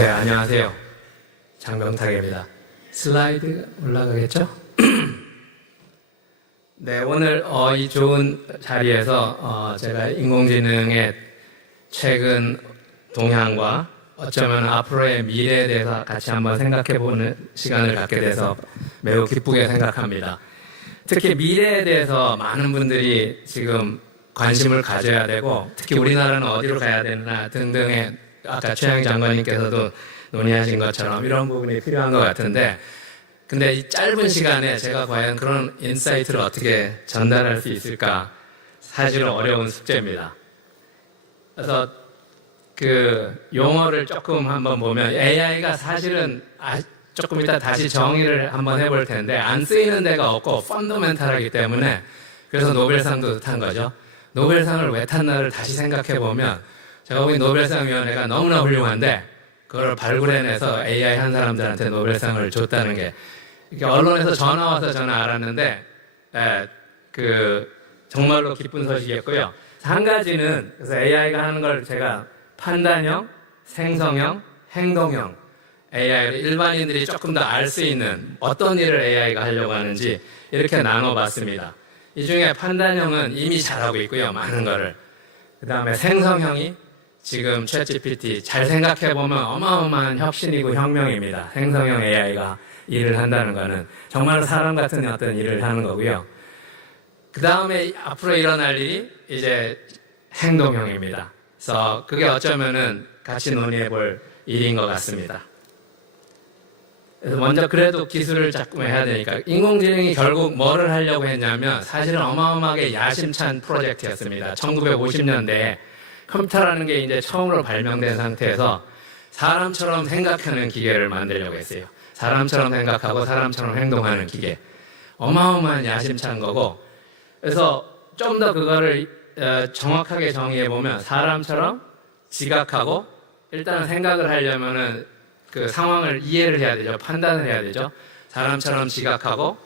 네, 안녕하세요. 장병탁입니다. 슬라이드 올라가겠죠? 네, 오늘 어, 이 좋은 자리에서 어, 제가 인공지능의 최근 동향과 어쩌면 앞으로의 미래에 대해서 같이 한번 생각해 보는 시간을 갖게 돼서 매우 기쁘게 생각합니다. 특히 미래에 대해서 많은 분들이 지금 관심을 가져야 되고 특히 우리나라는 어디로 가야 되나 등등의 아까 최양 장관님께서도 논의하신 것처럼 이런 부분이 필요한 것 같은데 근데 이 짧은 시간에 제가 과연 그런 인사이트를 어떻게 전달할 수 있을까 사실은 어려운 숙제입니다. 그래서 그 용어를 조금 한번 보면 AI가 사실은 아, 조금 이따 다시 정의를 한번 해볼 텐데 안 쓰이는 데가 없고 펀더멘탈하기 때문에 그래서 노벨상도 탄 거죠. 노벨상을 왜 탔나를 다시 생각해 보면 제가 보기 노벨상 위원회가 너무나 훌륭한데 그걸 발굴해내서 AI 한 사람들한테 노벨상을 줬다는 게 언론에서 전화 와서 저는 알았는데 에, 그 정말로 기쁜 소식이었고요. 한 가지는 그래서 AI가 하는 걸 제가 판단형, 생성형, 행동형 AI를 일반인들이 조금 더 알 수 있는 어떤 일을 AI가 하려고 하는지 이렇게 나눠봤습니다. 이 중에 판단형은 이미 잘하고 있고요. 많은 거를. 그 다음에 생성형이 지금 챗GPT 잘 생각해 보면 어마어마한 혁신이고 혁명입니다. 생성형 AI가 일을 한다는 거는 정말 사람 같은 어떤 일을 하는 거고요. 그 다음에 앞으로 일어날 일이 이제 행동형입니다. 그래서 그게 어쩌면은 같이 논의해 볼 일인 것 같습니다. 그래서 먼저 그래도 기술을 자꾸 해야 되니까 인공지능이 결국 뭐를 하려고 했냐면 사실은 어마어마하게 야심찬 프로젝트였습니다. 1950년대에 컴퓨터라는 게 이제 처음으로 발명된 상태에서 사람처럼 생각하는 기계를 만들려고 했어요. 사람처럼 생각하고 사람처럼 행동하는 기계. 어마어마한 야심찬 거고 그래서 좀 더 그거를 어, 정확하게 정의해 보면 사람처럼 지각하고 일단은 생각을 하려면은 그 상황을 이해를 해야 되죠. 판단을 해야 되죠. 사람처럼 지각하고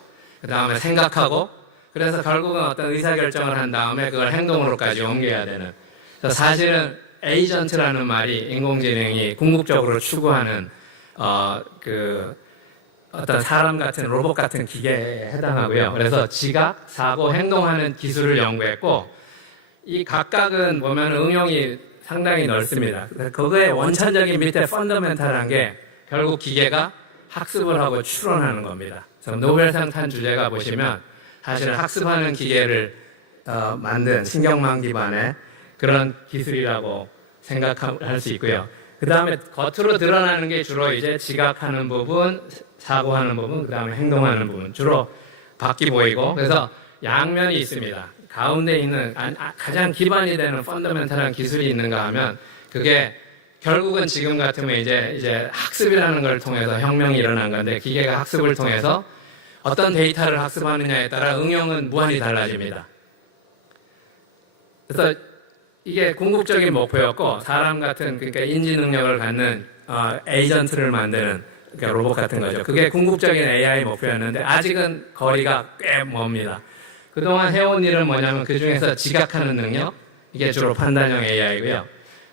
그 다음에 생각하고 그래서 결국은 어떤 의사결정을 한 다음에 그걸 행동으로까지 옮겨야 되는 사실은 에이전트라는 말이 인공지능이 궁극적으로 추구하는 어 그 어떤 사람 같은 로봇 같은 기계에 해당하고요. 그래서 지각, 사고, 행동하는 기술을 연구했고 이 각각은 보면 응용이 상당히 넓습니다. 그거의 원천적인 밑에 펀더멘탈한 게 결국 기계가 학습을 하고 추론하는 겁니다. 그래서 노벨상 탄 주제가 보시면 사실 학습하는 기계를 어, 만든 신경망 기반의 그런 기술이라고 생각할 수 있고요. 그 다음에 겉으로 드러나는 게 주로 이제 지각하는 부분, 사고하는 부분, 그 다음에 행동하는 부분 주로 바퀴 보이고 그래서 양면이 있습니다. 가운데 있는 아, 가장 기반이 되는 펀더멘탈한 기술이 있는가 하면 그게 결국은 지금 같으면 이제 이제 학습이라는 걸 통해서 혁명이 일어난 건데 기계가 학습을 통해서 어떤 데이터를 학습하느냐에 따라 응용은 무한히 달라집니다. 그래서 이게 궁극적인 목표였고 사람 같은 그러니까 인지 능력을 갖는 어, 에이전트를 만드는 그러니까 로봇 같은 거죠. 그게 궁극적인 AI 목표였는데 아직은 거리가 꽤 멉니다. 그동안 해온 일은 뭐냐면 그 중에서 지각하는 능력 이게 주로 판단형 AI고요.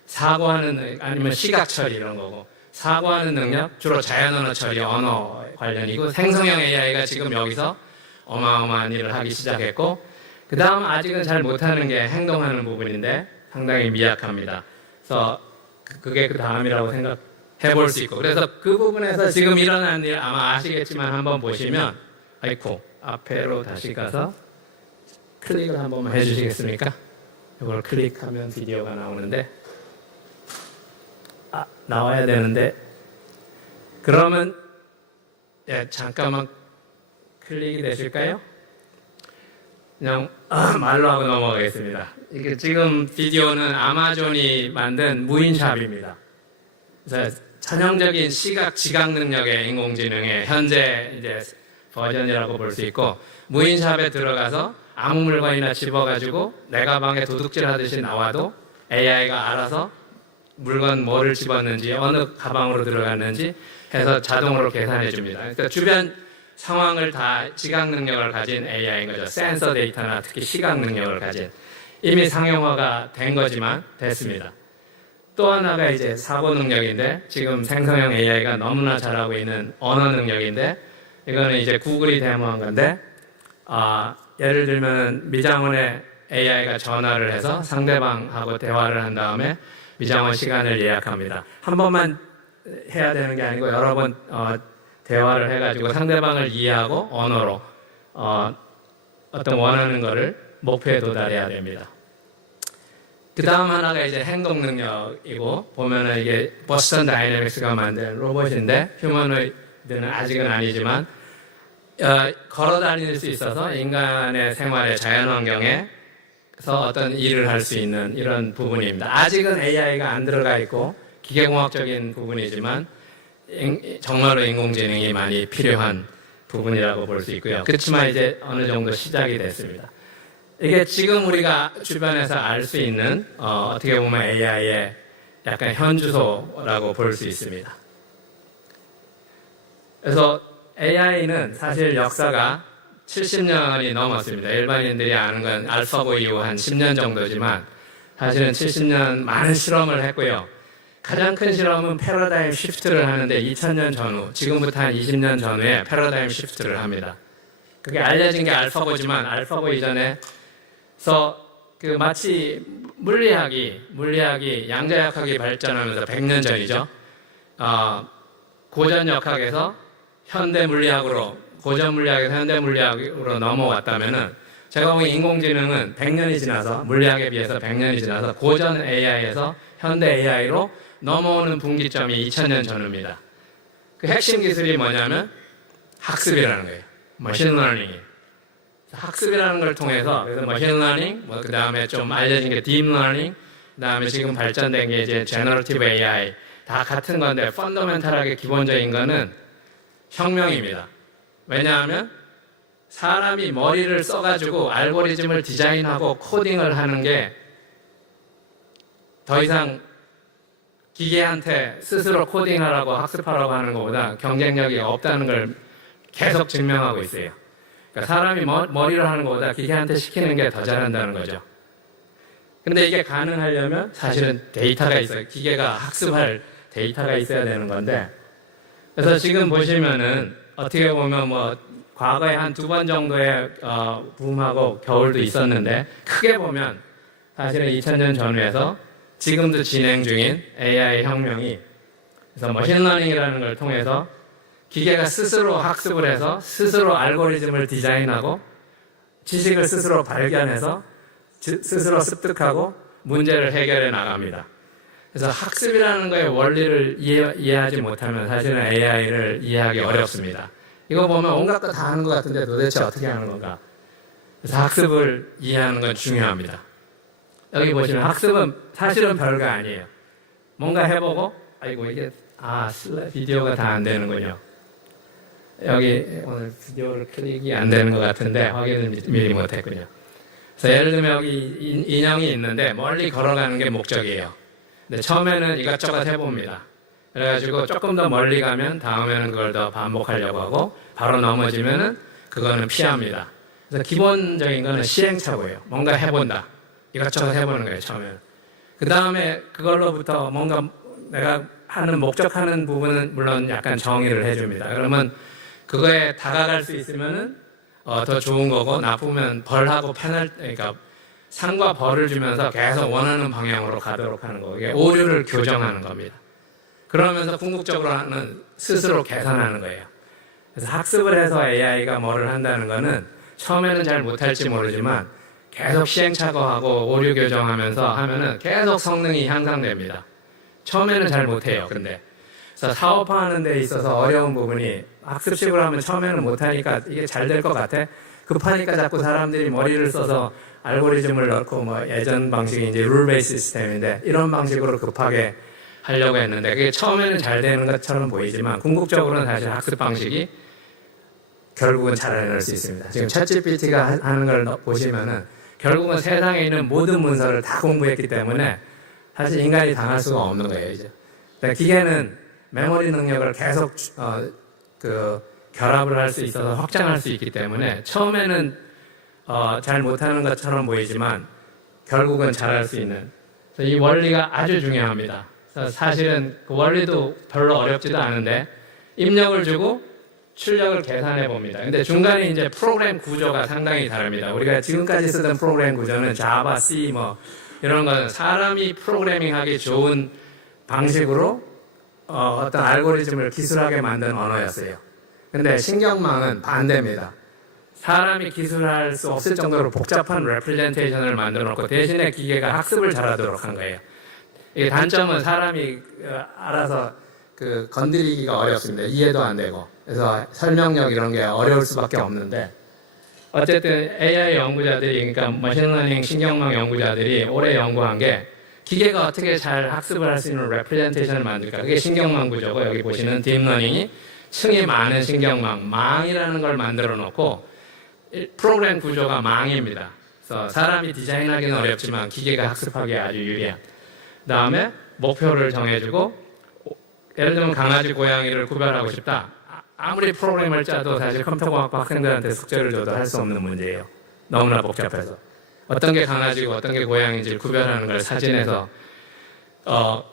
사고하는 아니면 시각 처리 이런 거고 사고하는 능력 주로 자연 언어 처리 언어 관련이고 생성형 AI가 지금 여기서 어마어마한 일을 하기 시작했고 그 다음 아직은 잘 못하는 게 행동하는 부분인데 상당히 미약합니다. 그래서 그게 그 다음이라고 생각해 볼 수 있고 그래서 그 부분에서 지금 일어나는 일 아마 아시겠지만 한번 보시면 아이코 앞에로 다시 가서 클릭을 한 번만 해주시겠습니까? 이걸 클릭하면 비디오가 나오는데 아 나와야 되는데 그러면 예, 잠깐만 클릭이 되실까요? 그냥 아, 말로 하고 넘어가겠습니다. 이게 지금 비디오는 아마존이 만든 무인샵입니다. 그래서 전형적인 시각 지각 능력의 인공지능의 현재 이제 버전이라고 볼 수 있고 무인샵에 들어가서 아무 물건이나 집어가지고 내 가방에 도둑질 하듯이 나와도 AI가 알아서 물건 뭐를 집었는지 어느 가방으로 들어갔는지 해서 자동으로 계산해 줍니다. 그러니까 주변 상황을 다 지각 능력을 가진 AI인 거죠. 센서 데이터나 특히 시각 능력을 가진 이미 상용화가 된 거지만 됐습니다. 또 하나가 이제 사고 능력인데 지금 생성형 AI가 너무나 잘하고 있는 언어 능력인데 이거는 이제 구글이 데모한 건데 아, 예를 들면 미장원에 AI가 전화를 해서 상대방하고 대화를 한 다음에 미장원 시간을 예약합니다. 한 번만 해야 되는 게 아니고 여러 번 어, 대화를 해가지고 상대방을 이해하고 언어로 어, 어떤 원하는 거를 목표에 도달해야 됩니다. 그 다음 하나가 이제 행동 능력이고 보면은 이게 버스턴 다이내믹스가 만든 로봇인데 휴머노이드는 아직은 아니지만 어, 걸어 다닐 수 있어서 인간의 생활의 자연 환경에서 어떤 일을 할 수 있는 이런 부분입니다. 아직은 AI가 안 들어가 있고 기계공학적인 부분이지만 인- 정말로 인공지능이 많이 필요한 부분이라고 볼 수 있고요. 그렇지만 이제 어느 정도 시작이 됐습니다. 이게 지금 우리가 주변에서 알 수 있는 어, 떻게 보면 AI의 약간 현주소라고 볼 수 있습니다. 그래서 AI는 사실 역사가 70년이 넘었습니다. 일반인들이 아는 건 알파고 이후 한 10년 정도지만 사실은 70년 많은 실험을 했고요. 가장 큰 실험은 패러다임 시프트를 하는데 2000년 전후, 지금부터 한 20년 전후에 패러다임 시프트를 합니다. 그게 알려진 게 알파고지만 알파고 이전에 그래서 그 마치 물리학이 물리학이 양자역학이 발전하면서 100년 전이죠. 어, 고전 역학에서 현대 물리학으로 고전 물리학에서 현대 물리학으로 넘어왔다면은 제가 보기엔 인공지능은 100년이 지나서 물리학에 비해서 100년이 지나서 고전 AI에서 현대 AI로 넘어오는 분기점이 2000년 전후입니다. 그 핵심 기술이 뭐냐면 학습이라는 거예요. 머신 러닝이. 학습이라는 걸 통해서 그래서 머신 러닝, 뭐 그 다음에 좀 알려진 게 딥 러닝, 그 다음에 지금 발전된 게 이제 제너러티브 AI 다 같은 건데 펀더멘탈하게 기본적인 거는 혁명입니다. 왜냐하면 사람이 머리를 써가지고 알고리즘을 디자인하고 코딩을 하는 게 더 이상 기계한테 스스로 코딩하라고 학습하라고 하는 것보다 경쟁력이 없다는 걸 계속 증명하고 있어요. 그러니까 사람이 머, 머리를 하는 것보다 기계한테 시키는 게 더 잘한다는 거죠. 근데 이게 가능하려면 사실은 데이터가 있어요. 기계가 학습할 데이터가 있어야 되는 건데. 그래서 지금 보시면은 어떻게 보면 뭐 과거에 한 두 번 정도의 어, 붐하고 겨울도 있었는데 크게 보면 사실은 2000년 전후에서 지금도 진행 중인 AI 혁명이 그래서 머신러닝이라는 걸 통해서 기계가 스스로 학습을 해서 스스로 알고리즘을 디자인하고 지식을 스스로 발견해서 지- 스스로 습득하고 문제를 해결해 나갑니다. 그래서 학습이라는 거의 원리를 이해, 이해 하지 못하면 사실은 AI를 이해하기 어렵습니다. 이거 보면 온갖 거 다 하는 것 같은데 도대체 어떻게 하는 건가? 그래서 학습을 이해하는 건 중요합니다. 여기 보시면 학습은 사실은 별거 아니에요. 뭔가 해보고, 아이고, 이게, 아, 슬라- 비디오가 다 안 되는군요. 여기 오늘 비디오를 클릭이 안 되는 것 같은데 확인을 미- 미리 못했군요. 그래서 예를 들면 여기 인- 인형이 있는데 멀리 걸어가는 게 목적이에요. 근데 처음에는 이것저것 해봅니다. 그래가지고 조금 더 멀리 가면 다음에는 그걸 더 반복하려고 하고 바로 넘어지면은 그거는 피합니다. 그래서 기본적인 거는 시행착오예요. 뭔가 해본다. 이것저것 해보는 거예요, 처음에는. 그 다음에 그걸로부터 뭔가 내가 하는 목적하는 부분은 물론 약간 정의를 해줍니다. 그러면 그거에 다가갈 수 있으면은 어, 더 좋은 거고 나쁘면 벌하고 페널 그러니까 상과 벌을 주면서 계속 원하는 방향으로 가도록 하는 거. 이게 오류를 교정하는 겁니다. 그러면서 궁극적으로 하는 스스로 계산하는 거예요. 그래서 학습을 해서 AI가 뭐를 한다는 거는 처음에는 잘 못할지 모르지만 계속 시행착오하고 오류 교정하면서 하면은 계속 성능이 향상됩니다. 처음에는 잘 못해요. 근데 사업화하는 데 있어서 어려운 부분이 학습식으로 하면 처음에는 못하니까 이게 잘 될 것 같아. 급하니까 자꾸 사람들이 머리를 써서 알고리즘을 넣고 뭐 예전 방식이 이제 룰 베이스 시스템인데 이런 방식으로 급하게 하려고 했는데 그게 처음에는 잘 되는 것처럼 보이지만 궁극적으로는 사실 학습 방식이 결국은 잘해낼 수 있습니다. 지금 챗GPT가 하는 걸 보시면은 결국은 세상에 있는 모든 문서를 다 공부했기 때문에 사실 인간이 당할 수가 없는 거예요 이제. 근데 기계는 메모리 능력을 계속 어, 그 결합을 할 수 있어서 확장할 수 있기 때문에 처음에는 어, 잘 못하는 것처럼 보이지만 결국은 잘할 수 있는 이 원리가 아주 중요합니다. 사실은 그 원리도 별로 어렵지도 않은데 입력을 주고 출력을 계산해 봅니다. 근데 중간에 이제 프로그램 구조가 상당히 다릅니다. 우리가 지금까지 쓰던 프로그램 구조는 자바, C 뭐 이런 건 사람이 프로그래밍하기 좋은 방식으로 어, 어떤 알고리즘을 기술하게 만든 언어였어요. 근데 신경망은 반대입니다. 사람이 기술할 수 없을 정도로 복잡한 레프레젠테이션을 만들어 놓고 대신에 기계가 학습을 잘하도록 한 거예요. 이 단점은 사람이 어, 알아서 그 건드리기가 어렵습니다. 이해도 안 되고. 그래서 설명력 이런 게 어려울 수밖에 없는데 어쨌든 AI 연구자들이 그러니까 머신러닝 신경망 연구자들이 오래 연구한 게 기계가 어떻게 잘 학습을 할 수 있는 레프레젠테이션을 만들까? 그게 신경망 구조고 여기 보시는 딥러닝이 층이 많은 신경망, 망이라는 걸 만들어 놓고 이 프로그램 구조가 망입니다. 그래서 사람이 디자인하기는 어렵지만 기계가 학습하기에 아주 유리한. 그다음에 목표를 정해주고 예를 들면 강아지, 고양이를 구별하고 싶다. 아- 아무리 프로그램을 짜도 사실 컴퓨터공학과 학생들한테 숙제를 줘도 할 수 없는 문제예요. 너무나 복잡해서. 어떤 게 강아지고 어떤 게 고양이인지를 구별하는 걸 사진에서 어,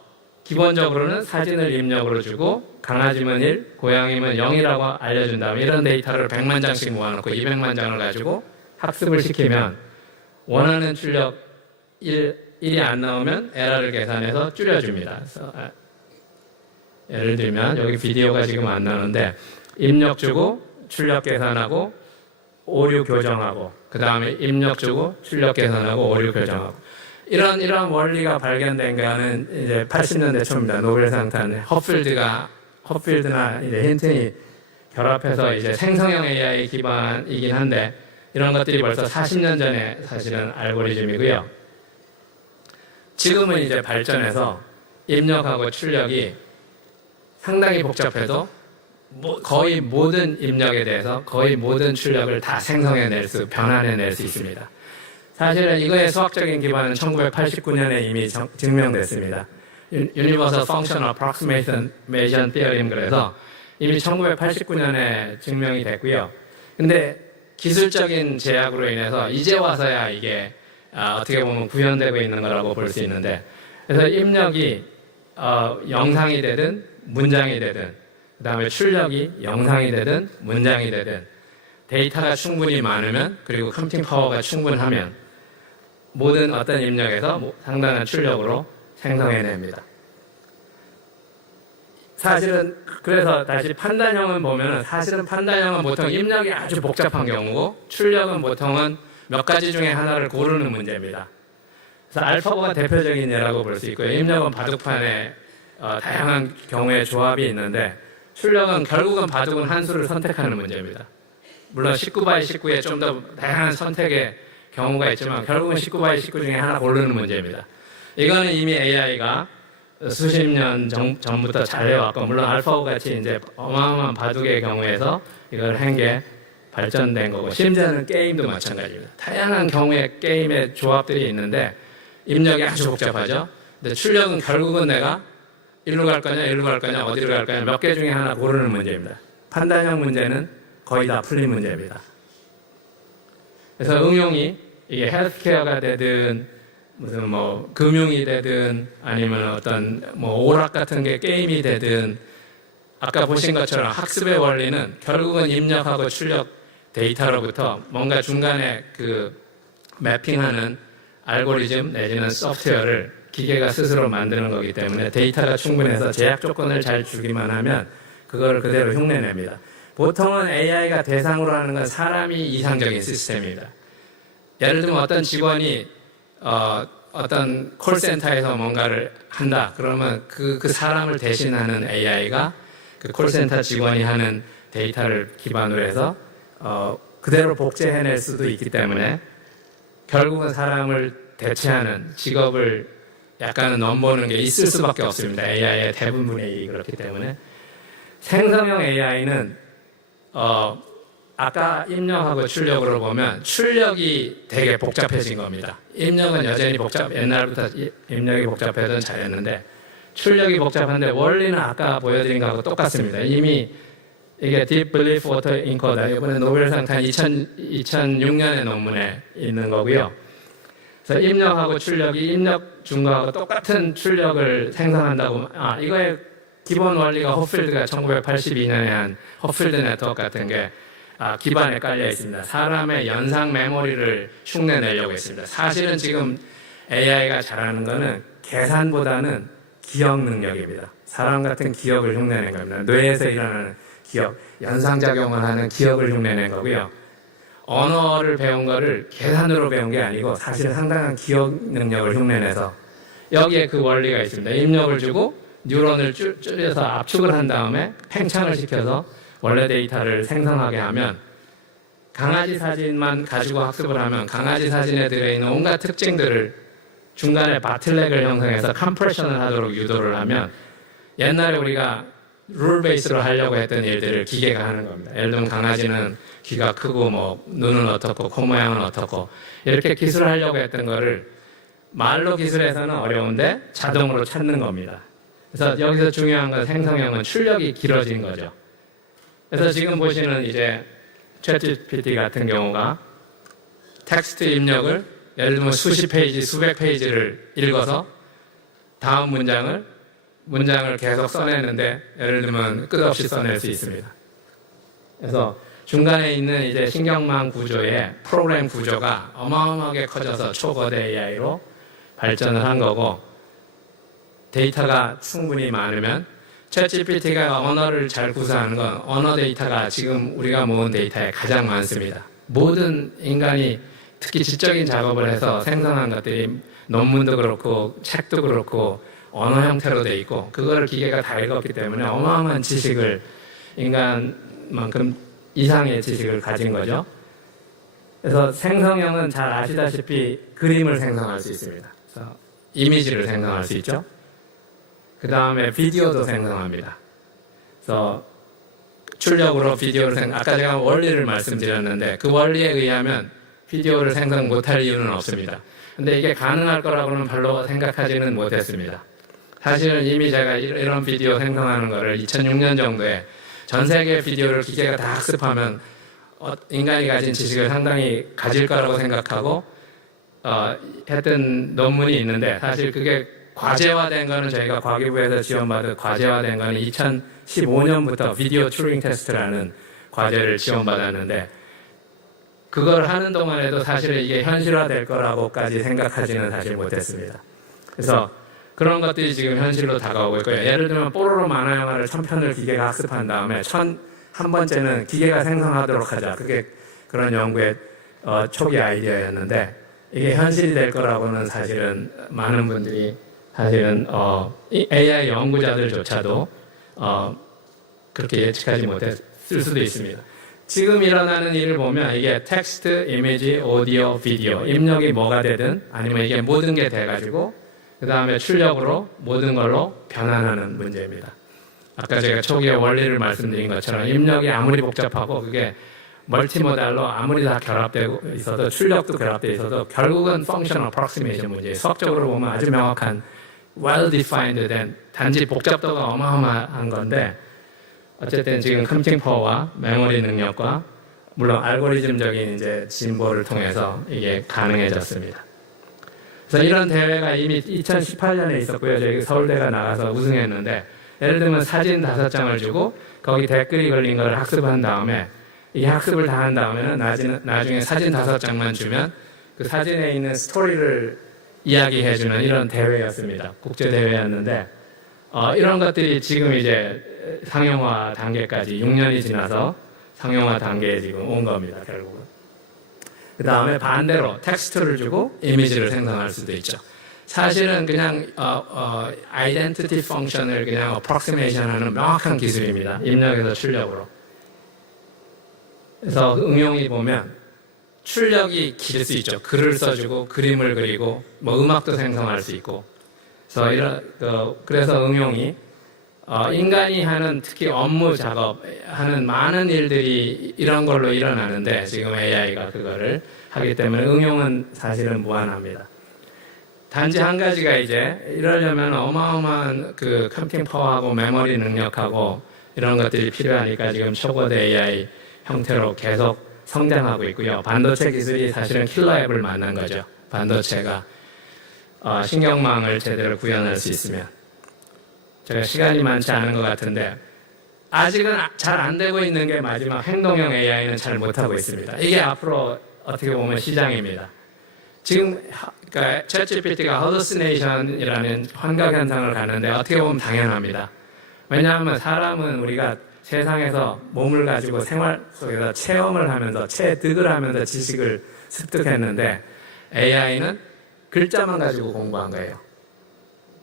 기본적으로는 사진을 입력으로 주고 강아지면 1, 고양이면 0이라고 알려준 다음에 이런 데이터를 100만 장씩 모아놓고 200만 장을 가지고 학습을 시키면 원하는 출력 1, 1이 안 나오면 에러를 계산해서 줄여줍니다. 그래서 아, 예를 들면 여기 비디오가 지금 안 나오는데 입력 주고 출력 계산하고 오류 교정하고 그 다음에 입력 주고 출력 계산하고 오류 교정하고 이런 이런 원리가 발견된 거는 이제 80년대 초입니다. 노벨상 탄 허필드가 허필드나 이제 힌튼이 결합해서 이제 생성형 AI 기반이긴 한데 이런 것들이 벌써 40년 전에 사실은 알고리즘이고요. 지금은 이제 발전해서 입력하고 출력이 상당히 복잡해도 뭐 거의 모든 입력에 대해서 거의 모든 출력을 다 생성해낼 수, 변환해낼 수 있습니다. 사실은 이거의 수학적인 기반은 1989년에 이미 정- 증명됐습니다. 유- Universal Function Approximation Theorem 그래서 이미 1989년에 증명이 됐고요. 근데 기술적인 제약으로 인해서 이제 와서야 이게 아, 어떻게 보면 구현되고 있는 거라고 볼 수 있는데 그래서 입력이 어, 영상이 되든 문장이 되든 그 다음에 출력이 영상이 되든 문장이 되든 데이터가 충분히 많으면 그리고 컴퓨팅 파워가 충분하면 모든 어떤 입력에서 뭐 상당한 출력으로 생성해냅니다. 사실은 그래서 다시 판단형은 보면은 사실은 판단형은 보통 입력이 아주 복잡한 경우고 출력은 보통은 몇 가지 중에 하나를 고르는 문제입니다. 그래서 알파고가 대표적인 예라고 볼 수 있고요. 입력은 바둑판에 어, 다양한 경우의 조합이 있는데 출력은 결국은 바둑은 한 수를 선택하는 문제입니다. 물론 19바이 19에 좀 더 다양한 선택의 경우가 있지만 결국은 19바이 19 중에 하나 고르는 문제입니다. 이거는 이미 AI가 수십 년 전, 전부터 잘 해왔고 물론 알파고 같이 이제 어마어마한 바둑의 경우에서 이걸 한 게 발전된 거고 심지어는 게임도 마찬가지입니다. 다양한 경우의 게임의 조합들이 있는데 입력이 아주 복잡하죠. 근데 출력은 결국은 내가 일로 갈 거냐, 일로 갈 거냐, 어디로 갈 거냐 몇 개 중에 하나 고르는 문제입니다. 판단형 문제는 거의 다 풀린 문제입니다. 그래서 응용이 이게 헬스케어가 되든 무슨 뭐 금융이 되든 아니면 어떤 뭐 오락 같은 게 게임이 되든 아까 보신 것처럼 학습의 원리는 결국은 입력하고 출력 데이터로부터 뭔가 중간에 그 매핑하는 알고리즘 내지는 소프트웨어를 기계가 스스로 만드는 거기 때문에 데이터가 충분해서 제약 조건을 잘 주기만 하면 그걸 그대로 흉내냅니다. 보통은 AI가 대상으로 하는 건 사람이 이상적인 시스템입니다. 예를 들면 어떤 직원이 어, 어떤 콜센터에서 뭔가를 한다. 그러면 그, 그 사람을 대신하는 AI가 그 콜센터 직원이 하는 데이터를 기반으로 해서 어, 그대로 복제해낼 수도 있기 때문에 결국은 사람을 대체하는 직업을 약간은 넘보는 게 있을 수밖에 없습니다. AI의 대부분의 그렇기 때문에 생성형 AI는 어, 아까 입력하고 출력으로 보면 출력이 되게 복잡해진 겁니다. 입력은 여전히 복잡, 옛날부터 이- 입력이 복잡해도 잘했는데 출력이 복잡한데 원리는 아까 보여드린 거하고 똑같습니다. 이미 이게 Deep Belief Water Encoder 이번에 노벨상 탄 2000, 2006년의 논문에 있는 거고요. 그래서 입력하고 출력이 입력 준 거하고 똑같은 출력을 생성한다고 아 이거의 기본 원리가 허필드가 1982년에 한 허필드 네트워크 같은 게 아, 기반에 깔려 있습니다. 사람의 연상 메모리를 흉내내려고 했습니다. 사실은 지금 AI가 잘하는 거는 계산보다는 기억 능력입니다. 사람 같은 기억을 흉내낸 겁니다. 뇌에서 일어나는 기억, 연상작용을 하는 기억을 흉내낸 거고요. 언어를 배운 거를 계산으로 배운 게 아니고 사실 상당한 기억 능력을 흉내내서 여기에 그 원리가 있습니다. 입력을 주고 뉴런을 줄- 줄여서 압축을 한 다음에 팽창을 시켜서 원래 데이터를 생성하게 하면 강아지 사진만 가지고 학습을 하면 강아지 사진에 들어있는 온갖 특징들을 중간에 바틀렉을 형성해서 컴프레션을 하도록 유도를 하면 옛날에 우리가 룰 베이스로 하려고 했던 일들을 기계가 하는 겁니다. 예를 들면 강아지는 귀가 크고 뭐 눈은 어떻고 코 모양은 어떻고 이렇게 기술하려고 했던 거를 말로 기술해서는 어려운데 자동으로 찾는 겁니다. 그래서 여기서 중요한 건 생성형은 출력이 길어진 거죠. 그래서 지금 보시는 이제 챗GPT 같은 경우가 텍스트 입력을 예를 들면 수십 페이지, 수백 페이지를 읽어서 다음 문장을 문장을 계속 써내는데 예를 들면 끝없이 써낼 수 있습니다. 그래서 중간에 있는 이제 신경망 구조의 프로그램 구조가 어마어마하게 커져서 초거대 AI로 발전을 한 거고 데이터가 충분히 많으면 챗GPT가 언어를 잘 구사하는 건 언어 데이터가 지금 우리가 모은 데이터에 가장 많습니다. 모든 인간이 특히 지적인 작업을 해서 생성한 것들이 논문도 그렇고 책도 그렇고 언어 형태로 돼 있고 그거를 기계가 다 읽었기 때문에 어마어마한 지식을 인간만큼 이상의 지식을 가진 거죠. 그래서 생성형은 잘 아시다시피 그림을 생성할 수 있습니다. 그래서 이미지를 생성할 수 있죠. 그 다음에 비디오도 생성합니다. 그래서 출력으로 비디오를 생 아까 제가 원리를 말씀드렸는데 그 원리에 의하면 비디오를 생성 못할 이유는 없습니다. 근데 이게 가능할 거라고는 별로 생각하지는 못했습니다. 사실은 이미 제가 이- 이런 비디오 생성하는 거를 2006년 정도에 전 세계 비디오를 기계가 다 학습하면 어, 인간이 가진 지식을 상당히 가질 거라고 생각하고 어, 했던 논문이 있는데 사실 그게 과제화된 거는 저희가 과기부에서 지원받은 과제화된 거는 2015년부터 비디오 튜링 테스트라는 과제를 지원받았는데 그걸 하는 동안에도 사실은 이게 현실화될 거라고까지 생각하지는 사실 못했습니다. 그래서 그런 것들이 지금 현실로 다가오고 있고요. 예를 들면 뽀로로 만화 영화를 천 편을 기계가 학습한 다음에 천 한 번째는 기계가 생성하도록 하자. 그게 그런 연구의 어, 초기 아이디어였는데 이게 현실이 될 거라고는 사실은 많은 분들이 사실은 어, 이 AI 연구자들조차도 어, 그렇게 예측하지 못했을 수도 있습니다. 지금 일어나는 일을 보면 이게 텍스트, 이미지, 오디오, 비디오 입력이 뭐가 되든 아니면 이게 모든 게 돼가지고 그 다음에 출력으로 모든 걸로 변환하는 문제입니다. 아까 제가 초기에 원리를 말씀드린 것처럼 입력이 아무리 복잡하고 그게 멀티모달로 아무리 다 결합되고 있어도 출력도 결합되어 있어도 결국은 펑션 어프로시메이션 문제 수학적으로 보면 아주 명확한 well defined 된 단지 복잡도가 어마어마한 건데 어쨌든 지금 컴퓨팅 파워와 메모리 능력과 물론 알고리즘적인 이제 진보를 통해서 이게 가능해졌습니다. 그래서 이런 대회가 이미 2018년에 있었고요. 저희 서울대가 나가서 우승했는데 예를 들면 사진 다섯 장을 주고 거기 댓글이 걸린 걸 학습한 다음에 이 학습을 다 한 다음에는 나중에, 나중에 사진 다섯 장만 주면 그 사진에 있는 스토리를 이야기해주는 이런 대회였습니다. 국제 대회였는데 어, 이런 것들이 지금 이제 상용화 단계까지 6년이 지나서 상용화 단계에 지금 온 겁니다. 결국은. 그 다음에 반대로 텍스트를 주고 이미지를 생성할 수도 있죠. 사실은 그냥 어, 어, 아이덴티티 펑션을 그냥 어프로시메이션하는 명확한 기술입니다. 입력에서 출력으로. 그래서 그 응용이 보면 출력이 길 수 있죠. 글을 써주고 그림을 그리고 뭐 음악도 생성할 수 있고. 그래서 이런 그, 그래서 응용이 어, 인간이 하는 특히 업무 작업 하는 많은 일들이 이런 걸로 일어나는데 지금 AI가 그거를 하기 때문에 응용은 사실은 무한합니다. 단지 한 가지가 이제 이러려면 어마어마한 그 컴퓨팅 파워하고 메모리 능력하고 이런 것들이 필요하니까 지금 초거대 AI 형태로 계속 성장하고 있고요. 반도체 기술이 사실은 킬러 앱을 만난 거죠. 반도체가 어, 신경망을 제대로 구현할 수 있으면 제가 시간이 많지 않은 것 같은데 아직은 잘 안 되고 있는 게 마지막 행동형 AI는 잘 못하고 있습니다. 이게 앞으로 어떻게 보면 시장입니다. 지금 하- 그러니까 챗GPT가 hallucination이라는 환각 현상을 가는데 어떻게 보면 당연합니다. 왜냐하면 사람은 우리가 세상에서 몸을 가지고 생활 속에서 체험을 하면서 체득을 하면서 지식을 습득했는데 AI는 글자만 가지고 공부한 거예요.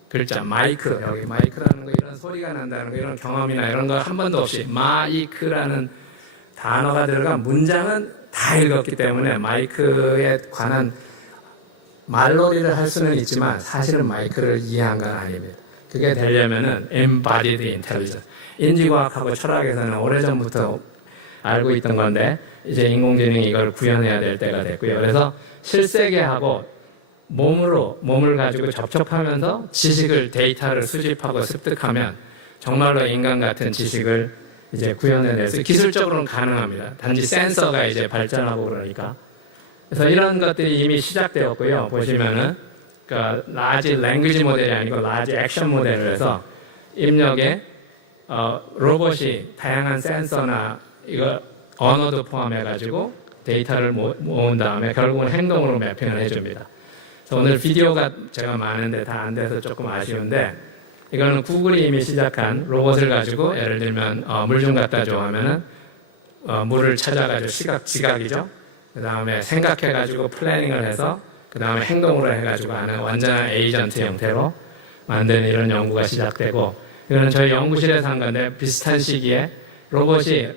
글자 마이크 여기 마이크라는 거 이런 소리가 난다는 거 이런 경험이나 이런 거 한 번도 없이 마이크라는 단어가 들어간 문장은 다 읽었기 때문에 마이크에 관한 말놀이를 할 수는 있지만 사실은 마이크를 이해한 건 아닙니다. 그게 되려면은 embodied intelligence 인지과학하고 철학에서는 오래전부터 알고 있던 건데 이제 인공지능이 이걸 구현해야 될 때가 됐고요. 그래서 실세계하고 몸으로 몸을 가지고 접촉하면서 지식을 데이터를 수집하고 습득하면 정말로 인간 같은 지식을 이제 구현해낼 수 기술적으로는 가능합니다. 단지 센서가 이제 발전하고 그러니까 그래서 이런 것들이 이미 시작되었고요. 보시면은 그러니까 라지 랭귀지 모델이 아니고 라지 액션 모델을 해서 입력에 어, 로봇이 다양한 센서나 이거 언어도 포함해 가지고 데이터를 모, 모은 다음에 결국은 행동으로 매핑을 해줍니다. 오늘 비디오가 제가 많은데 다 안 돼서 조금 아쉬운데 이거는 구글이 이미 시작한 로봇을 가지고 예를 들면 어, 물좀 갖다 줘 하면은 어, 물을 찾아가지고 시각 지각이죠. 그 다음에 생각해가지고 플래닝을 해서 그 다음에 행동으로 해가지고 하는 완전한 에이전트 형태로 만드는 이런 연구가 시작되고 이거는 저희 연구실에서 한 건데 비슷한 시기에 로봇이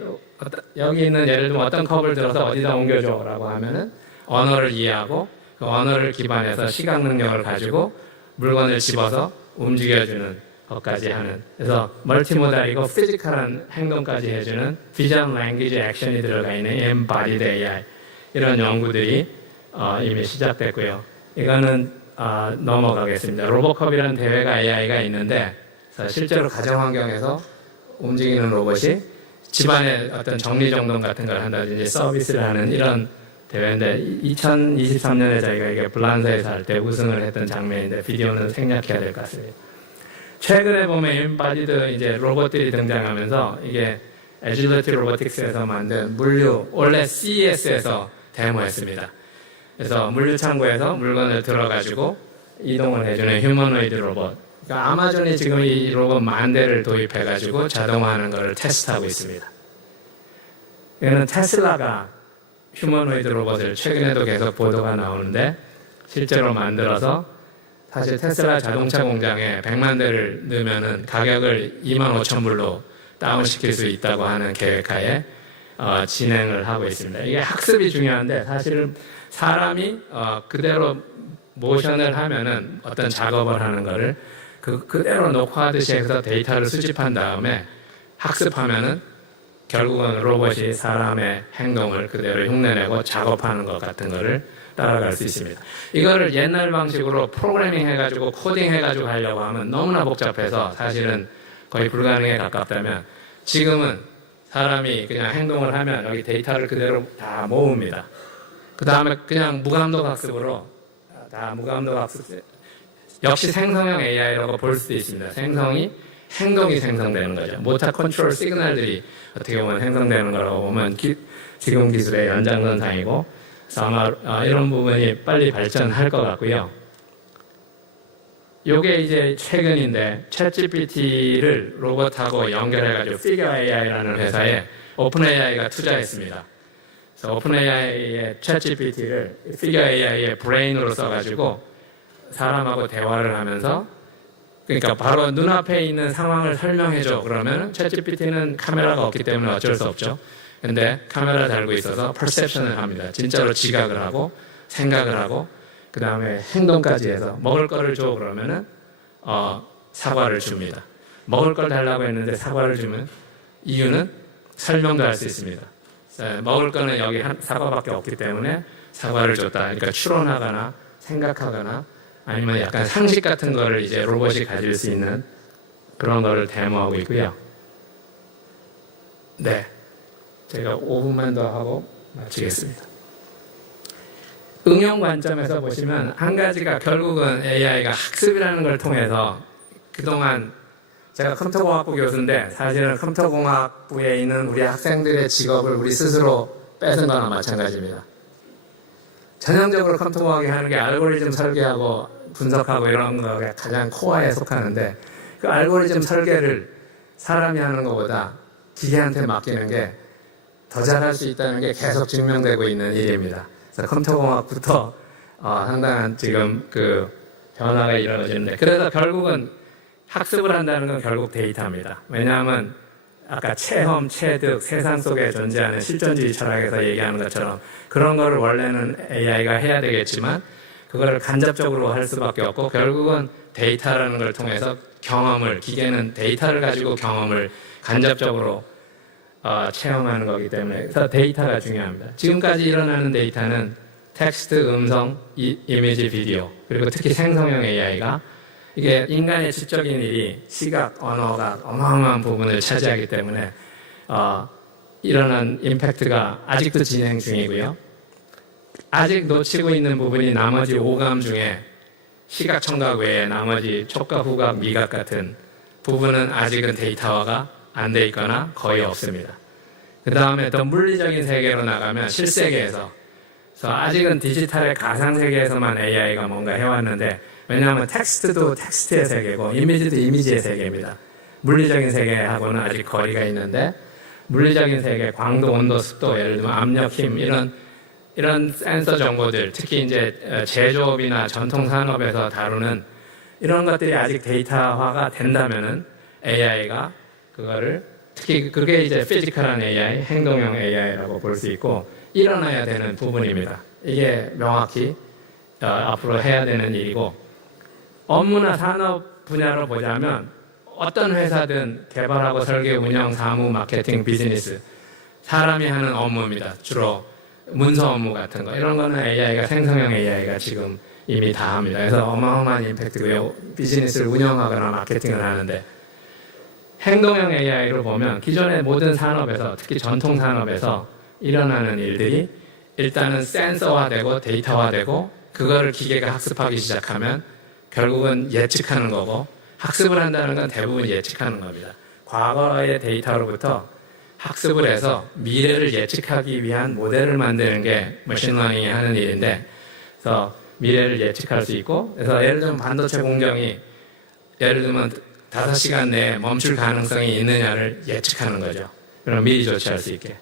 여기 있는 예를 들면 어떤 컵을 들어서 어디다 옮겨줘라고 하면은 언어를 이해하고 그 언어를 기반해서 시각 능력을 가지고 물건을 집어서 움직여주는 것까지 하는 그래서 멀티모달이고 피지컬한 행동까지 해주는 비전 랭귀지 액션이 들어가 있는 embodied AI 이런 연구들이 어, 이미 시작됐고요. 이거는 어, 넘어가겠습니다. 로보컵이라는 대회가 AI가 있는데 실제로 가정 환경에서 움직이는 로봇이 집안의 어떤 정리정돈 같은 걸 한다든지 서비스를 하는 이런 대회인데 2023년에 저희가 이게 블란사에서 할 때 우승을 했던 장면인데 비디오는 생략해야 될 것 같습니다. 최근에 보면 인바디드 이제 로봇들이 등장하면서 이게 에질리티 로보틱스에서 만든 물류 원래 CES에서 데모했습니다. 그래서 물류 창고에서 물건을 들어가지고 이동을 해주는 휴머노이드 로봇. 그러니까 아마존이 지금 이 로봇 만 대를 도입해가지고 자동화하는 것을 테스트하고 있습니다. 이거는 테슬라가 휴머노이드 로봇을 최근에도 계속 보도가 나오는데 실제로 만들어서 사실 테슬라 자동차 공장에 100만 대를 넣으면은 가격을 2만 5천 불로 다운시킬 수 있다고 하는 계획하에 어, 진행을 하고 있습니다. 이게 학습이 중요한데 사실은 사람이 어, 그대로 모션을 하면은 어떤 작업을 하는 거를 그, 그대로 녹화하듯이 해서 데이터를 수집한 다음에 학습하면은 결국은 로봇이 사람의 행동을 그대로 흉내내고 작업하는 것 같은 거를 따라갈 수 있습니다. 이거를 옛날 방식으로 프로그래밍 해가지고 코딩 해가지고 하려고 하면 너무나 복잡해서 사실은 거의 불가능에 가깝다면 지금은 사람이 그냥 행동을 하면 여기 데이터를 그대로 다 모읍니다. 그 다음에 그냥 무감독 학습으로 다 무감독 학습 역시 생성형 AI라고 볼 수도 있습니다. 생성이 행동이 생성되는 거죠. 모터 컨트롤 시그널들이 어떻게 보면 생성되는 거라고 보면 기- 지금 기술의 연장선상이고 아마 어, 이런 부분이 빨리 발전할 것 같고요. 요게 이제 최근인데 챗GPT를 로봇하고 연결해가지고 피겨 AI라는 회사에 오픈 AI가 투자했습니다. 그래서 오픈 AI의 챗GPT를 피겨 AI의 브레인으로 써가지고 사람하고 대화를 하면서 그러니까 바로 눈앞에 있는 상황을 설명해줘 그러면 챗GPT는 카메라가 없기 때문에 어쩔 수 없죠. 근데 카메라 달고 있어서 퍼셉션을 합니다. 진짜로 지각을 하고 생각을 하고 그 다음에 행동까지 해서 먹을 거를 줘 그러면은 어, 사과를 줍니다. 먹을 걸 달라고 했는데 사과를 주면 이유는 설명도 할 수 있습니다. 에, 먹을 거는 여기 한 사과밖에 없기 때문에 사과를 줬다. 그러니까 추론하거나 생각하거나 아니면 약간 상식 같은 거를 이제 로봇이 가질 수 있는 그런 거를 데모하고 있고요. 네. 제가 5분만 더 하고 마치겠습니다. 응용 관점에서 보시면 한 가지가 결국은 AI가 학습이라는 걸 통해서 그동안 제가 컴퓨터공학부 교수인데 사실은 컴퓨터공학부에 있는 우리 학생들의 직업을 우리 스스로 뺏은 거나 마찬가지입니다. 전형적으로 컴퓨터공학이 하는 게 알고리즘 설계하고 분석하고 이런 거가 가장 코어에 속하는데 그 알고리즘 설계를 사람이 하는 것보다 기계한테 맡기는 게 더 잘할 수 있다는 게 계속 증명되고 있는 일입니다. 그래서 컴퓨터공학부터 어, 상당한 지금 그 변화가 이루어지는데 그래서 결국은 학습을 한다는 건 결국 데이터입니다. 왜냐하면 아까 체험, 체득, 세상 속에 존재하는 실존주의 철학에서 얘기하는 것처럼 그런 거를 원래는 AI가 해야 되겠지만 그거를 간접적으로 할 수밖에 없고 결국은 데이터라는 걸 통해서 경험을 기계는 데이터를 가지고 경험을 간접적으로 어, 체험하는 거기 때문에 그래서 데이터가 중요합니다. 지금까지 일어나는 데이터는 텍스트, 음성, 이, 이미지, 비디오 그리고 특히 생성형 AI가 이게 인간의 지적인 일이 시각, 언어가 어마어마한 부분을 차지하기 때문에 어, 일어난 임팩트가 아직도 진행 중이고요. 아직 놓치고 있는 부분이 나머지 오감 중에 시각, 청각 외에 나머지 촉각, 후각, 미각 같은 부분은 아직은 데이터화가 안 돼 있거나 거의 없습니다. 그 다음에 더 물리적인 세계로 나가면 실세계에서 아직은 디지털의 가상 세계에서만 AI가 뭔가 해왔는데 왜냐하면 텍스트도 텍스트의 세계고 이미지도 이미지의 세계입니다. 물리적인 세계하고는 아직 거리가 있는데 물리적인 세계, 광도, 온도, 습도, 예를 들면 압력, 힘 이런 이런 센서 정보들, 특히 이제 어, 제조업이나 전통 산업에서 다루는 이런 것들이 아직 데이터화가 된다면은 AI가 그거를 특히 그게 이제 피지컬한 AI, 행동형 AI라고 볼 수 있고 일어나야 되는 부분입니다. 이게 명확히 어, 앞으로 해야 되는 일이고 업무나 산업 분야로 보자면 어떤 회사든 개발하고 설계, 운영, 사무, 마케팅, 비즈니스 사람이 하는 업무입니다. 주로 문서 업무 같은 거 이런 거는 AI가 생성형 AI가 지금 이미 다 합니다. 그래서 어마어마한 임팩트고요. 비즈니스를 운영하거나 마케팅을 하는데 행동형 AI로 보면 기존의 모든 산업에서 특히 전통 산업에서 일어나는 일들이 일단은 센서화되고 데이터화되고 그거를 기계가 학습하기 시작하면 결국은 예측하는 거고 학습을 한다는 건 대부분 예측하는 겁니다. 과거의 데이터로부터 학습을 해서 미래를 예측하기 위한 모델을 만드는 게 머신러닝이 하는 일인데 그래서 미래를 예측할 수 있고 그래서 예를 들면 반도체 공정이 예를 들면 5시간 내에 멈출 가능성이 있느냐를 예측하는 거죠. 그럼 미리 조치할 수 있게.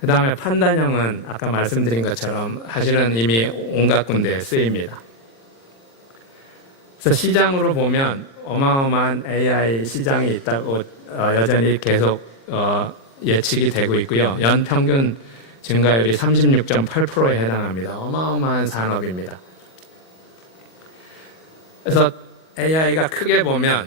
그 다음에 판단형은 아까 말씀드린 것처럼 사실은 이미 온갖 군데에 쓰입니다. 그래서 시장으로 보면 어마어마한 AI 시장이 있다고 어, 여전히 계속 어, 예측이 되고 있고요. 연 평균 증가율이 36.8%에 해당합니다. 어마어마한 산업입니다. 그래서 AI가 크게 보면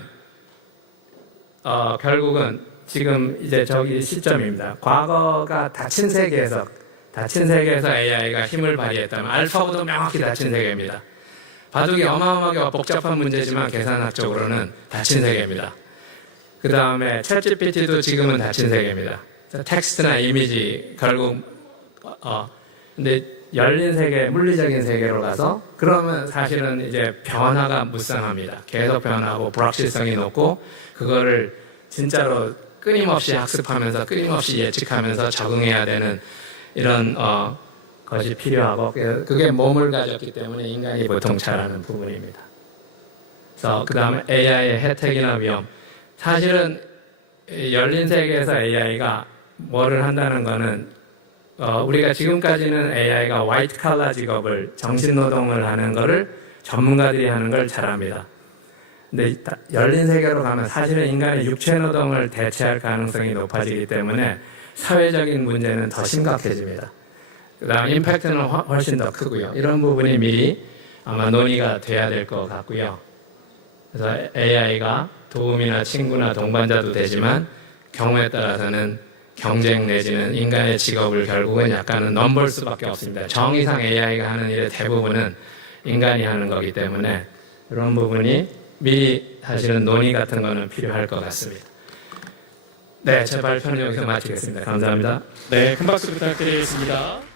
어, 결국은 지금 이제 저기 시점입니다. 과거가 닫힌 세계에서 닫힌 세계에서 AI가 힘을 발휘했다면 알파고도 명확히 닫힌 세계입니다. 바둑이 어마어마하게 복잡한 문제지만 계산학적으로는 닫힌 세계입니다. 그 다음에 챗GPT도 지금은 닫힌 세계입니다. 텍스트나 이미지 결국 어 근데 열린 세계, 물리적인 세계로 가서 그러면 사실은 이제 변화가 무쌍합니다. 계속 변하고 불확실성이 높고 그거를 진짜로 끊임없이 학습하면서 끊임없이 예측하면서 적응해야 되는 이런 어 것이 필요하고 그게 몸을 가졌기 때문에 인간이 보통 잘하는 부분입니다. 그래서 그 다음에 AI의 혜택이나 위험. 사실은 열린 세계에서 AI가 뭐를 한다는 거는 어, 우리가 지금까지는 AI가 화이트 칼라 직업을 정신 노동을 하는 거를 전문가들이 하는 걸 잘합니다. 근데 열린 세계로 가면 사실은 인간의 육체 노동을 대체할 가능성이 높아지기 때문에 사회적인 문제는 더 심각해집니다. 그다음 임팩트는 훨씬 더 크고요. 이런 부분이 미리 아마 논의가 돼야 될 것 같고요. 그래서 AI가 도움이나 친구나 동반자도 되지만 경우에 따라서는 경쟁 내지는 인간의 직업을 결국은 약간은 넘볼 수밖에 없습니다. 정의상 AI가 하는 일의 대부분은 인간이 하는 거기 때문에 이런 부분이 미리 사실은 논의 같은 거는 필요할 것 같습니다. 네, 제 발표는 여기서 마치겠습니다. 감사합니다. 네, 큰 박수 부탁드리겠습니다.